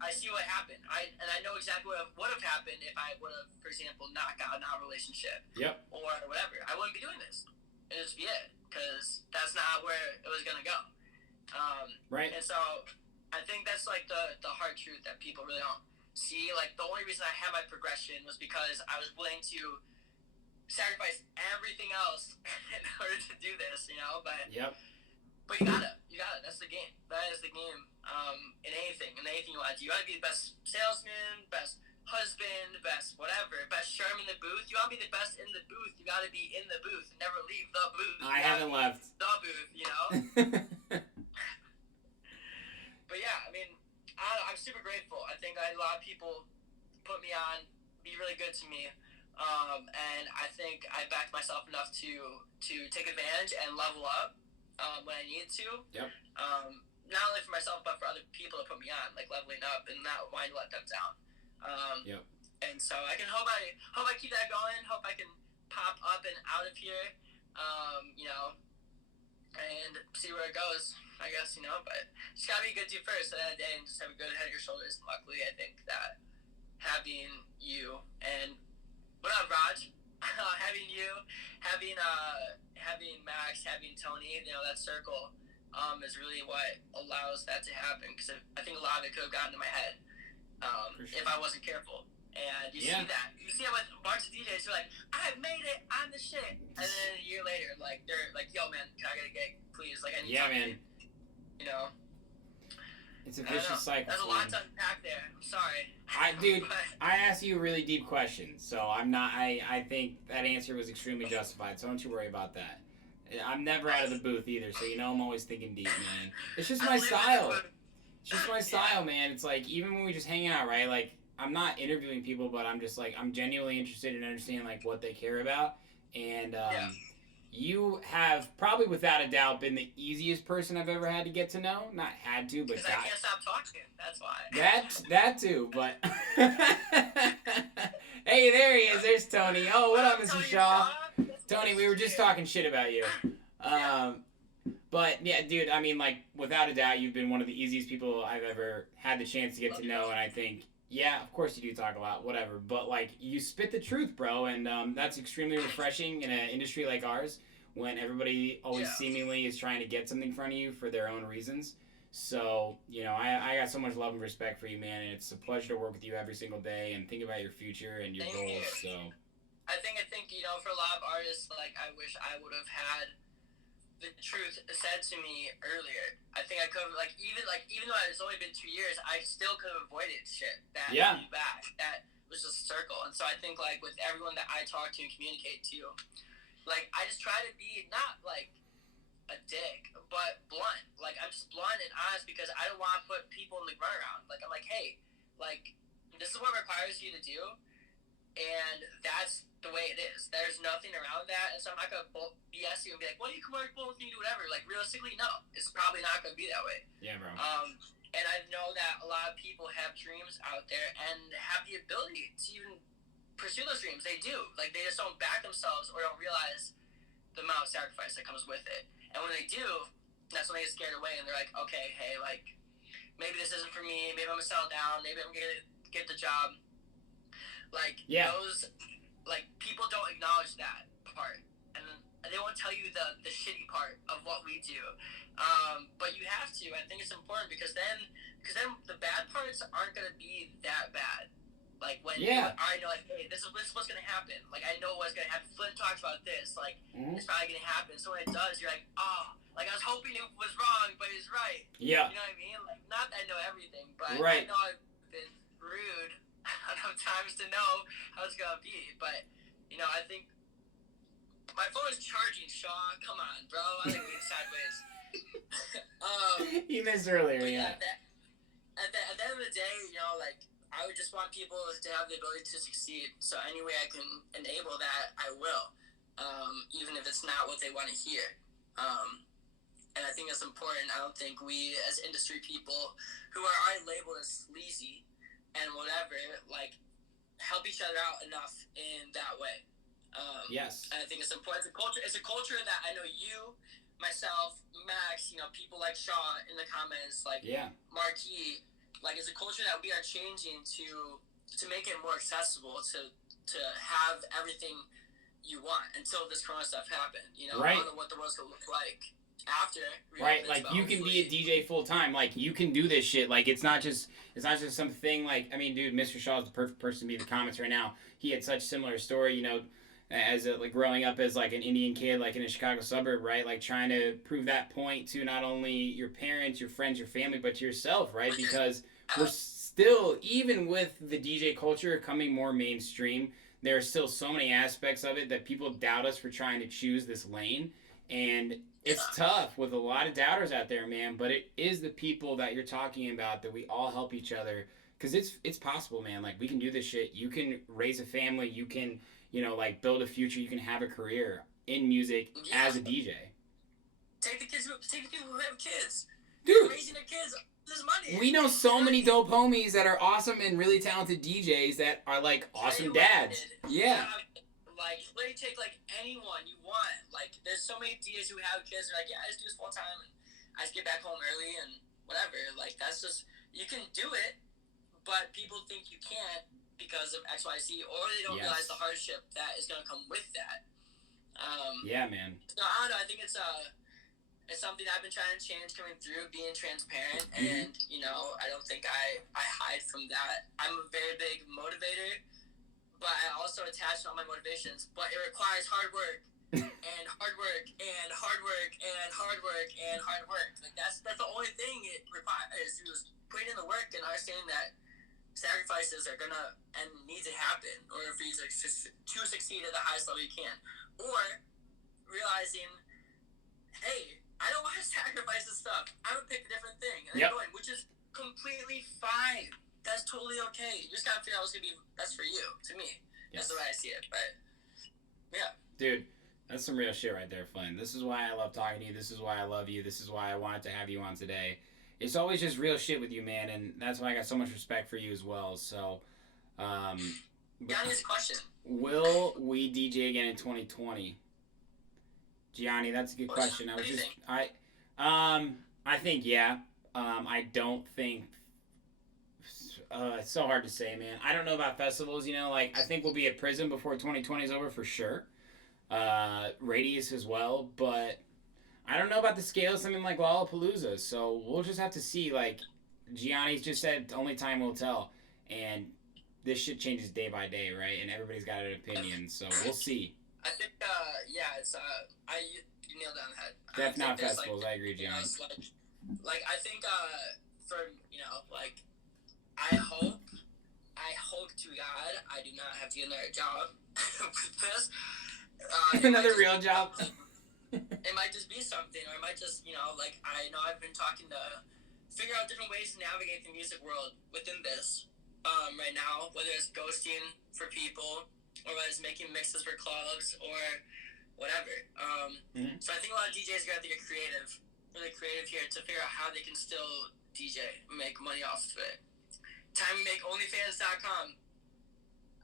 I see what happened. I know exactly what would have happened if I would have, for example, not gotten out of a relationship, or whatever. I wouldn't be doing this. It'd just be it, because that's not where it was gonna go. Right. And so I think that's, like, the hard truth that people really don't see. Like, the only reason I had my progression was because I was willing to sacrifice everything else in order to do this, you know. But you gotta. That's the game. That is the game. In anything you want to do, you gotta be the best salesman, best husband, best whatever, best Sherm in the booth. You wanna be the best in the booth. You gotta be in the booth and never leave the booth. I haven't left the booth, you know. But yeah, I mean, I'm super grateful. I think a lot of people put me on, be really good to me, and I think I backed myself enough to take advantage and level up when I needed to. Not only for myself, but for other people to put me on, like, leveling up and not wanting to let them down. And so I hope I keep that going. Hope I can pop up and out of here, you know, and see where it goes, I guess, you know. But just gotta be a good dude first at the end of the day, and just have a good head of your shoulders. And luckily, I think that having you and what up, Raj? Having you, having Max, having Tony, you know, that circle, is really what allows that to happen. Because I think a lot of it could have gotten to my head, if I wasn't careful. And you see that. You see it with a bunch of DJs who are like, I made it, I'm the shit. And then a year later, like, they're like, yo, man, can I get a gig, please? Like, I need something. Man. You know? It's a vicious cycle. There's a lot to unpack there. I'm sorry. I asked you a really deep question, so I'm not, I think that answer was extremely justified, so don't you worry about that. I'm never out of the booth either, so you know I'm always thinking deep, man. It's just my style. It's just my style, man. It's like, even when we just hang out, right? Like, I'm not interviewing people, but I'm just like, I'm genuinely interested in understanding, like, what they care about. And you have probably, without a doubt, been the easiest person I've ever had to get to know. Not had to, but because I can't stop talking. That's why. That too, but hey, there he is. There's Tony. Oh, what up, Mr. Shaw? Tony, we were just talking shit about you. But yeah, dude, I mean, like, without a doubt, you've been one of the easiest people I've ever had the chance to get to know, and I think, yeah, of course you do talk a lot, whatever, but, like, you spit the truth, bro, and that's extremely refreshing in an industry like ours, when everybody always seemingly is trying to get something from you for their own reasons. So, you know, I got so much love and respect for you, man, and it's a pleasure to work with you every single day and think about your future and your goals, so... I think, you know, for a lot of artists, like, I wish I would have had the truth said to me earlier. I think I could have, even though it's only been 2 years, I still could have avoided shit that held me back. That was just a circle. And so I think, like, with everyone that I talk to and communicate to, like, I just try to be not, like, a dick, but blunt. Like, I'm just blunt and honest because I don't want to put people in the runaround. Like, I'm like, hey, like, this is what it requires you to do, and that's the way it is. There's nothing around that, and so I'm not going to BS you and be like, well, you can work both, you can do whatever. Like, realistically, no. It's probably not going to be that way. Yeah, bro. And I know that a lot of people have dreams out there and have the ability to even pursue those dreams. They do. Like, they just don't back themselves or don't realize the amount of sacrifice that comes with it. And when they do, that's when they get scared away and they're like, okay, hey, like, maybe this isn't for me. Maybe I'm going to settle down. Maybe I'm going to get the job. Like, those... Like, people don't acknowledge that part, and they won't tell you the shitty part of what we do. But you have to. I think it's important because then the bad parts aren't gonna be that bad. Like when I know, like, hey, this is what's gonna happen. Like, I know what's gonna happen. Flynn talks about this. Like, it's probably gonna happen. So when it does, you're like, oh, like I was hoping it was wrong, but it's right. Yeah. You know what I mean? Like, not that I know everything, but I know I've been rude enough times to know how it's gonna be. But you know, I think my phone is charging. Shaw, come on, bro. I think we're sideways. You missed earlier. Yeah. At the end of the day, you know, like, I would just want people to have the ability to succeed. So any way I can enable that, I will, even if it's not what they want to hear. And I think that's important. I don't think we, as industry people who are already labeled as sleazy and whatever, like, help each other out enough in that way. Yes. And I think it's important. It's a culture that I know you, myself, Max, you know, people like Shaw in the comments, like Marquis, like, it's a culture that we are changing to make it more accessible, to have everything you want until this Corona stuff happened. You know, I don't know what the world's gonna look like after. Right, like, you can be a DJ full time. Like, you can do this shit. Like, it's not just something like, I mean, dude, Mr. Shaw is the perfect person to be in the comments right now. He had such similar story, you know, as like growing up as like an Indian kid, like in a Chicago suburb, right? Like, trying to prove that point to not only your parents, your friends, your family, but to yourself, right? Because we're still, even with the DJ culture coming more mainstream, there are still so many aspects of it that people doubt us for trying to choose this lane. And it's tough with a lot of doubters out there, man, but it is the people that you're talking about that we all help each other, because it's possible, man. Like, we can do this shit. You can raise a family. You can, you know, like, build a future. You can have a career in music as a DJ. Take the people who have kids. Dude. Raising their kids. There's money. We know so many dope homies that are awesome and really talented DJs that are, like, awesome dads. Yeah. Like, literally take, like, anyone you want. Like, there's so many DJs who have kids. They're like, yeah, I just do this full time, and I just get back home early and whatever. Like, that's just, you can do it, but people think you can't because of X, Y, Z, or they don't realize the hardship that is going to come with that. Yeah, man. So, I don't know. I think it's something I've been trying to change, coming through, being transparent, and, you know, I don't think I hide from that. I'm a very big motivator, but I also attach all my motivations. But it requires hard work, and hard work, and hard work, and hard work, and hard work. Like, that's the only thing it requires, is putting in the work and understanding that sacrifices are gonna and need to happen, or for you to succeed at the highest level you can. Or realizing, hey, I don't want to sacrifice this stuff. I'm gonna pick a different thing, and then going, which is completely fine. That's totally okay. You just gotta figure out what's gonna be best for you. To me, that's the way I see it. But yeah, dude, that's some real shit right there, Flynn. This is why I love talking to you. This is why I love you. This is why I wanted to have you on today. It's always just real shit with you, man, and that's why I got so much respect for you as well. So, Gianni's question: will we DJ again in 2020? Gianni, that's a good question. I think I don't think. It's so hard to say, man. I don't know about festivals, you know. Like, I think we'll be at Prism before 2020 is over for sure. Radius as well, but I don't know about the scale of something like Lollapalooza. So we'll just have to see. Like, Gianni's just said, only time will tell. And this shit changes day by day, right? And everybody's got an opinion, so we'll see. I think, it's, you nailed it on the head. Death Knot there's, festivals, I agree, John. Like, I think, I hope to God I do not have to get another job with this. Another real job? It might just be something, or it might just, I know I've been talking to figure out different ways to navigate the music world within this right now, whether it's ghosting for people, or whether it's making mixes for clubs, or whatever. So I think a lot of DJs are going to have to get really creative here to figure out how they can still DJ and make money off of it. Time to make OnlyFans.com.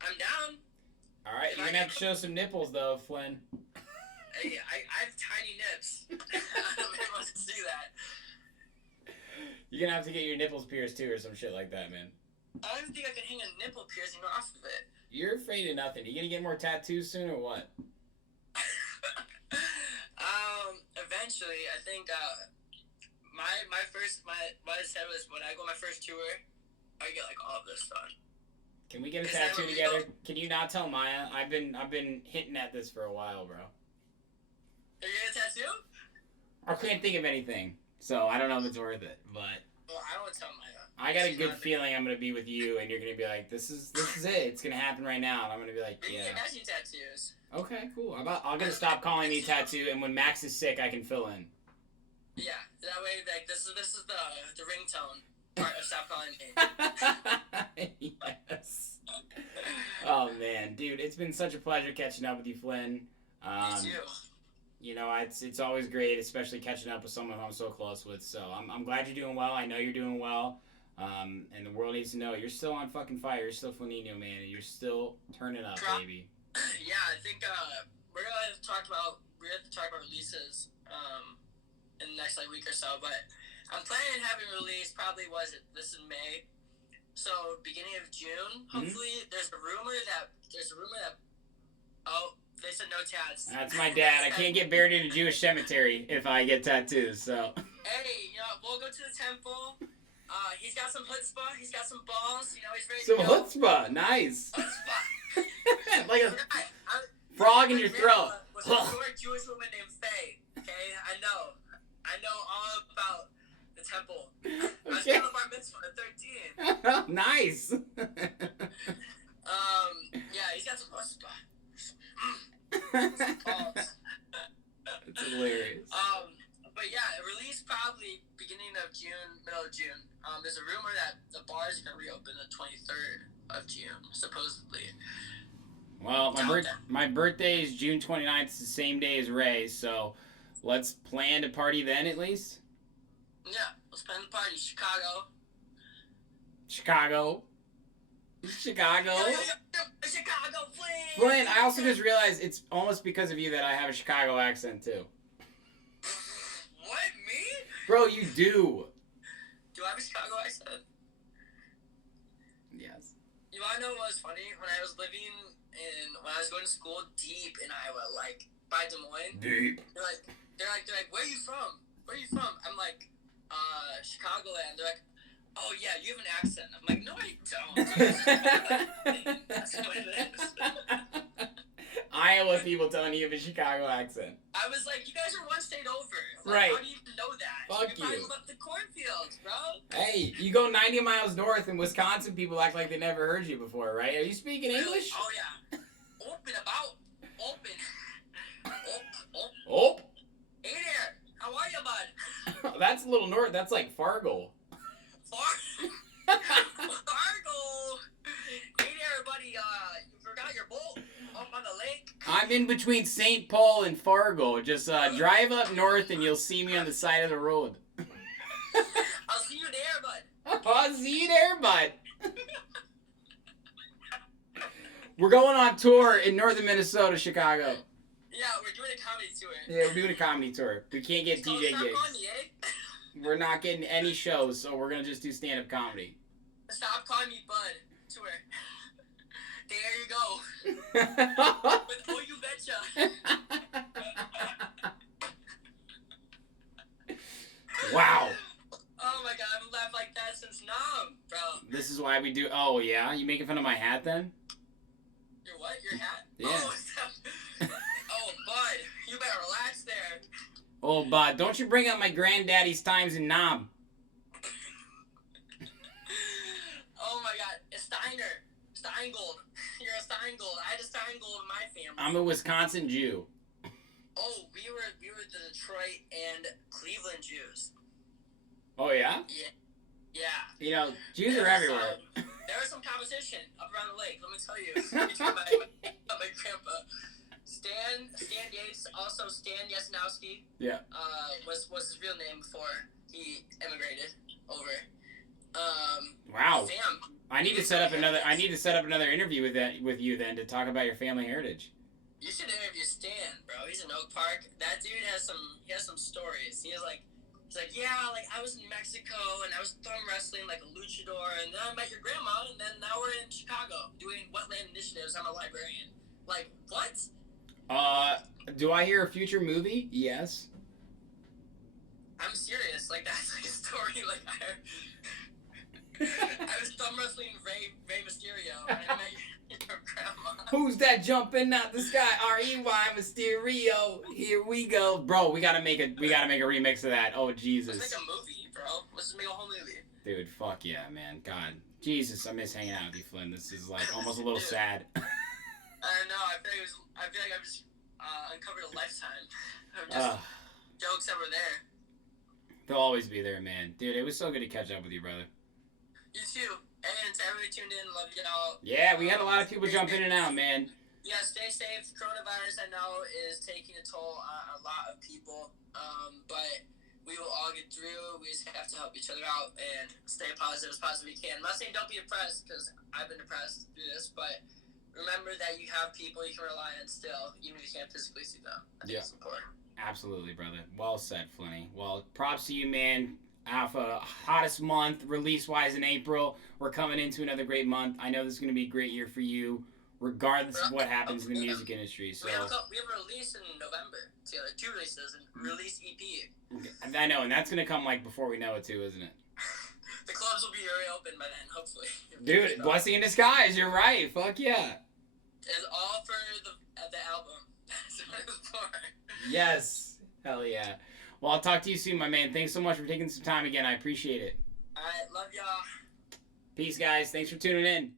I'm down. All right, you're going to have to show some nipples, though, Flynn. Hey, I have tiny nips. I don't know if to do that. You're going to have to get your nipples pierced, too, or some shit like that, man. I don't even think I can hang a nipple piercing off of it. You're afraid of nothing. You going to get more tattoos soon, or what? Eventually, I think, what I said was when I go on my first tour, I get, all of this done. Can we get a tattoo together? Can you not tell Maya? I've been hinting at this for a while, bro. Are you getting a tattoo? I can't think of anything, so I don't know if it's worth it, but... Well, I don't want to tell Maya. I got a good feeling I'm going to be with you, and you're going to be like, this is it. It's going to happen right now, and I'm going to be like, We yeah. can get matching tattoos. Okay, cool. I'll get to Stop Calling Me tattoo, and when Max is sick, I can fill in. Yeah, that way, this is the ringtone part of Stop Calling Me. Yes. Oh, man. Dude, it's been such a pleasure catching up with you, Flynn. Me too. You know, it's always great, especially catching up with someone who I'm so close with. So I'm glad you're doing well. I know you're doing well. And the world needs to know you're still on fucking fire. You're still Flynninho, man, and you're still turning up, baby. Yeah, I think we're gonna have to talk about releases in the next week or so. But I'm planning on having a release probably this in May. So beginning of June, hopefully. There's a rumor that they said no tats. That's my dad. I can't get buried in a Jewish cemetery if I get tattoos, so. Hey, we'll go to the temple. He's got some chutzpah. He's got some balls. He's ready some to go. Chutzpah. Nice. Chutzpah. Like a frog in your throat. Was a short Jewish woman named Faye. Okay, I know all about the temple. I was going to bar mitzvah at 13. Nice. Yeah, he's got some chutzpah. It's hilarious. But yeah, release probably beginning of June, middle of June. There's a rumor that the bars are gonna reopen the 23rd of June, supposedly. Well, my birthday is June 29th. It's the same day as Ray, so let's plan to party then at least. Yeah, let's plan the party. Chicago. Chicago. Yo, Chicago, Flynn! Flynn, I also just realized it's almost because of you that I have a Chicago accent too. What, me? Bro, you do. Do I have a Chicago accent? Yes. You wanna know what was funny? When I was going to school deep in Iowa, by Des Moines. Deep. They're like, where are you from? I'm like, Chicagoland. They're like, oh yeah, you have an accent. I'm like, no, I don't. That's what it is. Iowa people telling you have a Chicago accent. I was like, you guys are one state over. Right. How do you even know that? Fuck you. Probably you. left the cornfields, bro. Hey, you go 90 miles north in Wisconsin, people act like they never heard you before, right? Are you speaking English? Oh yeah. Open. Oh. Hey there. How are you, bud? That's a little north. That's like Fargo. Fargo. Hey there, buddy. You forgot your boat up on the lake? I'm in between St. Paul and Fargo. Just drive up north and you'll see me on the side of the road. I'll see you there, bud. I'll see you there, bud. We're going on tour in northern Minnesota, Chicago. Yeah, we're doing a comedy tour. Yeah, we're doing a comedy tour. We can't get DJ Stop gigs. Calling Me, eh? We're not getting any shows, so we're going to just do stand-up comedy. Stop Calling Me, bud. Tour. There you go. With Oh You Betcha. Wow. Oh my god, I haven't laughed like that since Nam, bro. This is why we do... Oh, yeah? You making fun of my hat, then? Your what? Your hat? Yeah. Oh, Oh, but don't you bring up my granddaddy's times in Nam. Oh my God, it's Steingold. You're a Steingold. I had a Steingold in my family. I'm a Wisconsin Jew. Oh, we were the Detroit and Cleveland Jews. Oh yeah? Yeah. You know, Jews are everywhere. There was some competition up around the lake. Let me tell you. Between my grandpa, Stan Yates, also Stan Yasinowski. Yeah. Was his real name before he immigrated over. Wow. Sam. I need to set up another interview with you then to talk about your family heritage. You should interview Stan, bro. He's in Oak Park. That dude has some stories. He's like, yeah, like I was in Mexico and I was thumb wrestling like a luchador, and then I met your grandma, and then now we're in Chicago doing wetland initiatives. I'm a librarian. Like, what? Do I hear a future movie? Yes. I'm serious. Like, that's like a story. Like, I was thumb wrestling Rey Mysterio, and I met your grandma. Who's that jumping out the sky? R-E-Y Mysterio. Here we go, bro. We gotta make a remix of that. Oh Jesus. Let's make a movie, bro. Let's just make a whole movie. Dude, fuck yeah, man. God, Jesus, I miss hanging out with you, Flynn. This is like almost a little sad. I know. I feel like I've just uncovered a lifetime of just jokes that were there. They'll always be there, man. Dude, it was so good to catch up with you, brother. You too. And to everybody tuned in, love y'all. Yeah, we had a lot of people jump in and out, man. Yeah, stay safe. Coronavirus, I know, is taking a toll on a lot of people. But we will all get through. We just have to help each other out and stay positive as we can. I'm not saying don't be depressed, because I've been depressed through this, but remember that you have people you can rely on still, even if you can't physically see them. I think it's important. Absolutely, brother. Well said, Flynny. Well, props to you, man. Alpha, hottest month, release-wise in April. We're coming into another great month. I know this is going to be a great year for you, regardless of what happens in the music industry. So we have a release in November. So, 2 releases and release EP. I know, and that's going to come like before we know it too, isn't it? The clubs will be very open by then, hopefully. Dude, blessing in disguise. You're right. Fuck yeah. It's all for the album. That's what it's for. Yes. Hell yeah. Well, I'll talk to you soon, my man. Thanks so much for taking some time again. I appreciate it. All right. Love y'all. Peace, guys. Thanks for tuning in.